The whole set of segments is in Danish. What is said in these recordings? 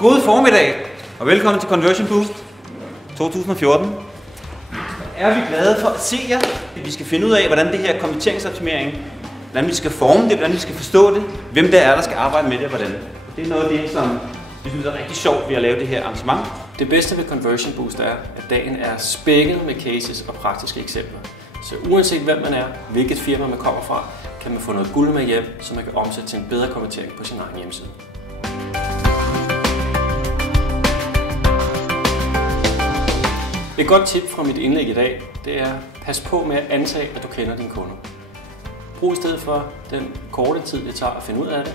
God formiddag, og velkommen til Conversion Boost 2014. Er vi glade for at se jer. Vi skal finde ud af, hvordan det her konverteringsoptimering, hvordan vi skal forme det, hvordan vi skal forstå det, hvem det er, der skal arbejde med det, og hvordan. Det er noget af det, som vi synes er rigtig sjovt ved at lave det her arrangement. Det bedste ved Conversion Boost er, at dagen er spækket med cases og praktiske eksempler. Så uanset hvem man er, hvilket firma man kommer fra, kan man få noget guld med hjem, så man kan omsætte til en bedre konvertering på sin egen hjemmeside. Et godt tip fra mit indlæg i dag, det er pas på med at antage, at du kender dine kunder. Brug i stedet for den korte tid, det tager at finde ud af det,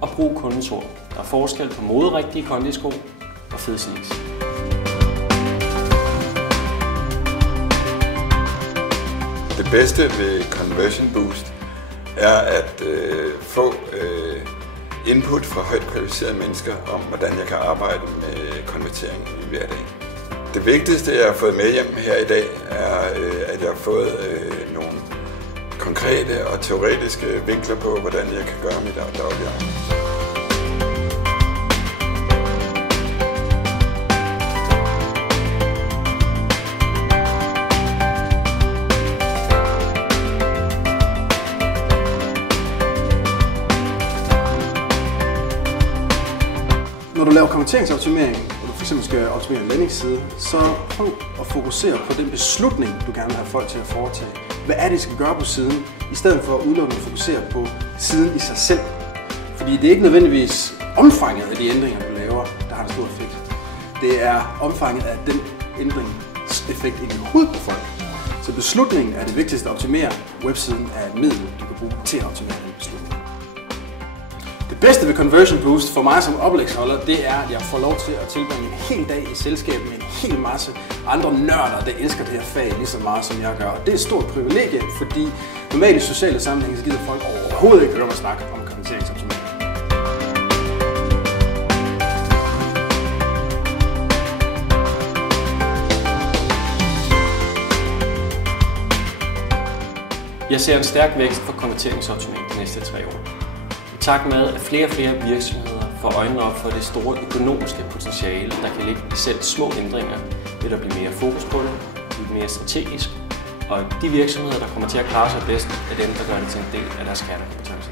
og brug kundens ord. Der er forskel på moderigtige kondisko og fede sneaks. Det bedste ved Conversion Boost er at få input fra højt kvalificerede mennesker om, hvordan jeg kan arbejde med konvertering i hverdagen. Det vigtigste, jeg har fået med hjem her i dag, er, at jeg har fået nogle konkrete og teoretiske vinkler på, hvordan jeg kan gøre mit daglige arbejde. Når du laver konverteringsoptimering, og du f.eks. skal optimere en landingsside, så prøv at fokusere på den beslutning, du gerne vil have folk til at foretage. Hvad er det, de skal gøre på siden, i stedet for udelukkende at fokusere på siden i sig selv. Fordi det er ikke nødvendigvis omfanget af de ændringer, du laver, der har en stor effekt. Det er omfanget af den ændrings effekt i hovedet på folk. Så beslutningen er det vigtigste at optimere. Websiden er et middel, du kan bruge til at optimere den beslutning. Det bedste ved Conversion Boost for mig som oplægsholder, det er, at jeg får lov til at tilbringe en hel dag i selskab med en hel masse andre nørder, der elsker det her fag lige så meget, som jeg gør. Og det er et stort privilegie, fordi normalt i sociale sammenhænge, så gider folk overhovedet ikke høre mig snakke om konverteringsoptimering. Jeg ser en stærk vækst for konverteringsoptimering de næste 3 år. I takt med, at flere og flere virksomheder får øjnene op for det store økonomiske potentiale, der kan ligge i selv små ændringer, vil der blive mere fokus på det, blive mere strategisk, og de virksomheder, der kommer til at klare sig bedst, er dem, der gør det til en del af deres kernekompetence.